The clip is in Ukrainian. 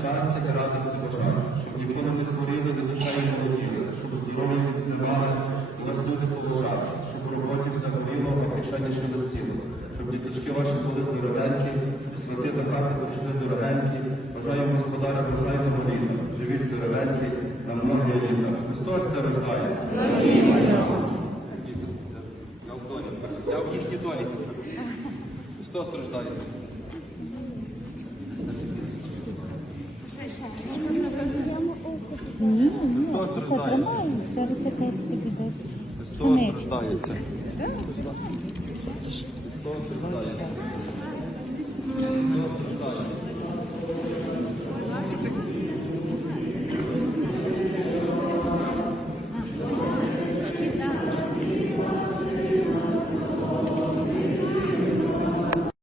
щастя, радості бажання, щоб ніколи не хворіли не боліли, щоб здоров'я міцнювали і вас люди побажати, щоб в роботі все горіло, а кишені ще достіло, щоб діточки ваші були здоровенькі, святи до хати прийшли дорогенькі, бажаю господаря, бажаю літа, живі здоровенькі, на многі літа. Христос це рождає. Я в я в їхній долі. Христос рождається. Ні, ні, Христос це рождається. Зараз якась тобі десь. Христос Сонечко. рождається. Христос рождається. Христос рождається.